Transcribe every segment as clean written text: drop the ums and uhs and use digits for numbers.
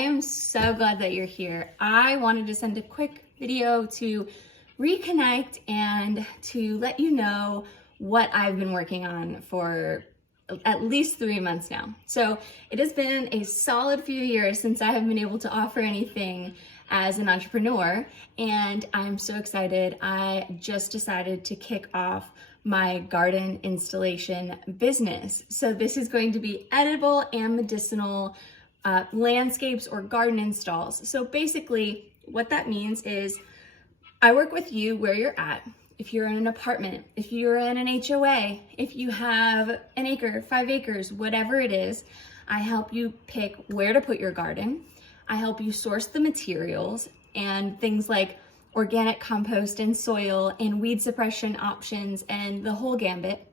am so glad that you're here. I wanted to send a quick video to reconnect and to let you know what I've been working on for at least 3 months now. So it has been a solid few years since I have been able to offer anything as an entrepreneur, and I'm so excited. I just decided to kick off my garden installation business. So this is going to be edible and medicinal landscapes or garden installs. So basically what that means is I work with you where you're at. If you're in an apartment, if you're in an HOA, if you have an acre, 5 acres, whatever it is, I help you pick where to put your garden. I help you source the materials and things like organic compost and soil and weed suppression options and the whole gambit.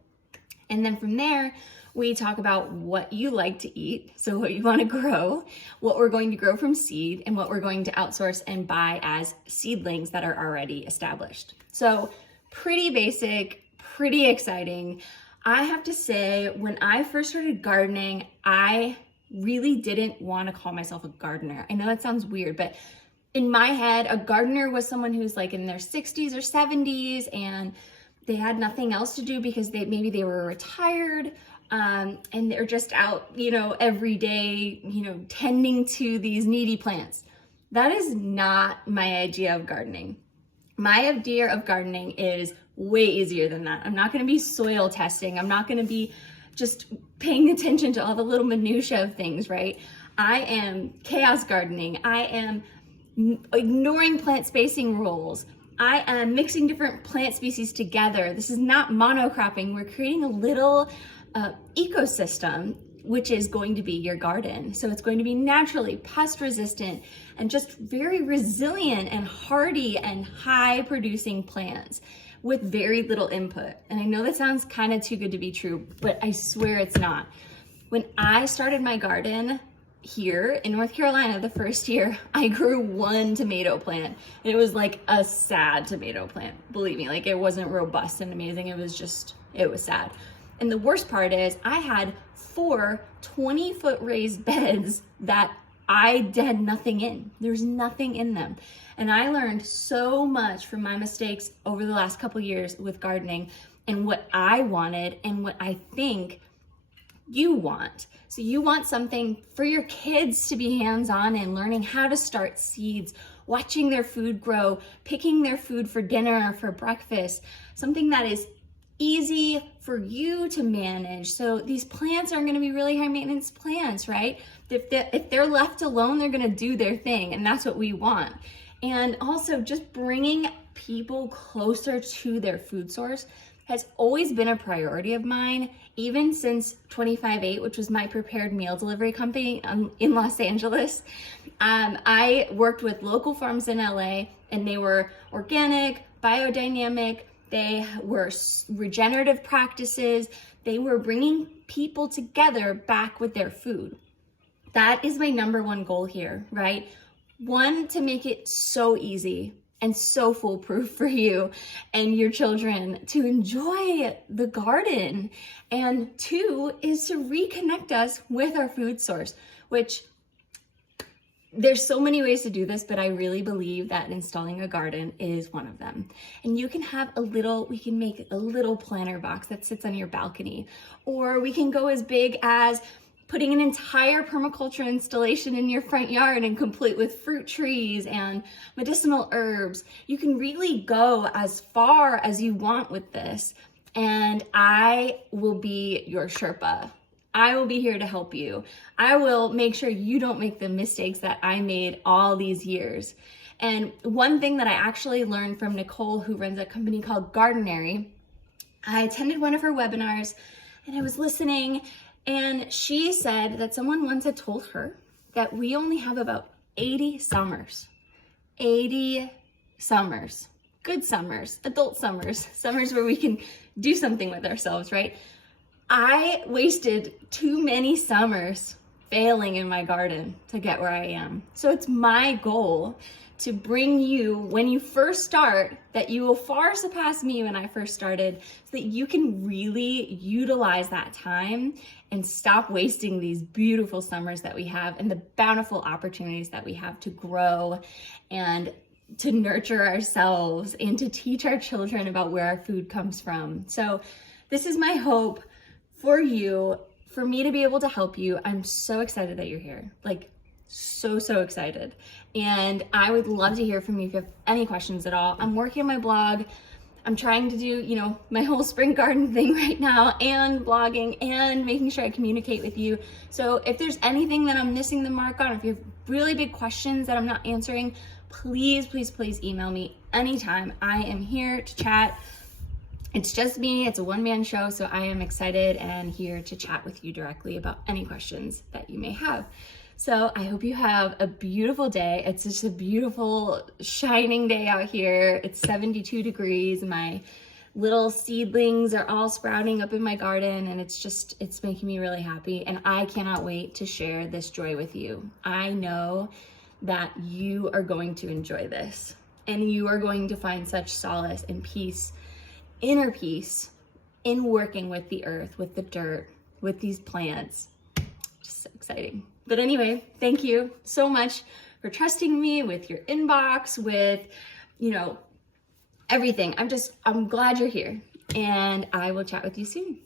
And then from there, we talk about what you like to eat, so what you want to grow, what we're going to grow from seed, and what we're going to outsource and buy as seedlings that are already established. So pretty basic, pretty exciting. I have to say, when I first started gardening, I really didn't want to call myself a gardener. I know that sounds weird, but in my head, a gardener was someone who's like in their 60s or 70s and they had nothing else to do because maybe they were retired, and they're just out, every day, tending to these needy plants. That is not my idea of gardening. My idea of gardening is way easier than that. I'm not going to be soil testing. I'm not going to be just paying attention to all the little minutia of things, right? I am chaos gardening. I am ignoring plant spacing rules. I am mixing different plant species together. This is not monocropping. We're creating a little ecosystem, which is going to be your garden. So it's going to be naturally pest resistant and just very resilient and hardy and high producing plants with very little input. And I know that sounds kind of too good to be true, but I swear it's not. When I started my garden here in North Carolina, the first year, I grew 1 tomato plant. And it was like a sad tomato plant, believe me. Like, it wasn't robust and amazing. It was sad. And the worst part is I had 4 20-foot raised beds that I had nothing in. There's nothing in them. And I learned so much from my mistakes over the last couple years with gardening and what I wanted and what I think you want. So you want something for your kids to be hands-on in, learning how to start seeds, watching their food grow, picking their food for dinner or for breakfast, something that is easy for you to manage. So these plants are going to be really high maintenance plants, right? If they're left alone, they're going to do their thing, and that's what we want. And also just bringing people closer to their food source has always been a priority of mine, even since 25/8, which was my prepared meal delivery company in Los Angeles. I worked with local farms in LA, and they were organic, biodynamic, they were regenerative practices, they were bringing people together back with their food. That is my number one goal here, right? 1, to make it so easy and so foolproof for you and your children to enjoy the garden. And 2 is to reconnect us with our food source, which there's so many ways to do this, but I really believe that installing a garden is one of them. And you can have we can make a little planter box that sits on your balcony, or we can go as big as putting an entire permaculture installation in your front yard and complete with fruit trees and medicinal herbs. You can really go as far as you want with this, and I will be your Sherpa. I will be here to help you. I will make sure you don't make the mistakes that I made all these years. And one thing that I actually learned from Nicole, who runs a company called Gardenary, I attended one of her webinars and I was listening, and she said that someone once had told her that we only have about 80 summers. 80 summers. Good summers, adult summers, summers where we can do something with ourselves, right? I wasted too many summers failing in my garden to get where I am. So it's my goal to bring you, when you first start, that you will far surpass me when I first started, so that you can really utilize that time and stop wasting these beautiful summers that we have and the bountiful opportunities that we have to grow and to nurture ourselves and to teach our children about where our food comes from. So this is my hope for you, for me to be able to help you. I'm so excited that you're here, like so excited. And I would love to hear from you if you have any questions at all. I'm working on my blog. I'm trying to do, my whole spring garden thing right now, and blogging, and making sure I communicate with you. So if there's anything that I'm missing the mark on, if you have really big questions that I'm not answering, please email me anytime. I am here to chat. It's just me, it's a one-man show, so I am excited and here to chat with you directly about any questions that you may have. So I hope you have a beautiful day. It's just a beautiful, shining day out here. It's 72 degrees. My little seedlings are all sprouting up in my garden, and it's making me really happy. And I cannot wait to share this joy with you. I know that you are going to enjoy this, and you are going to find such solace and peace, inner peace, in working with the earth, with the dirt, with these plants. Just so exciting. But anyway, thank you so much for trusting me with your inbox, with, everything. I'm glad you're here, and I will chat with you soon.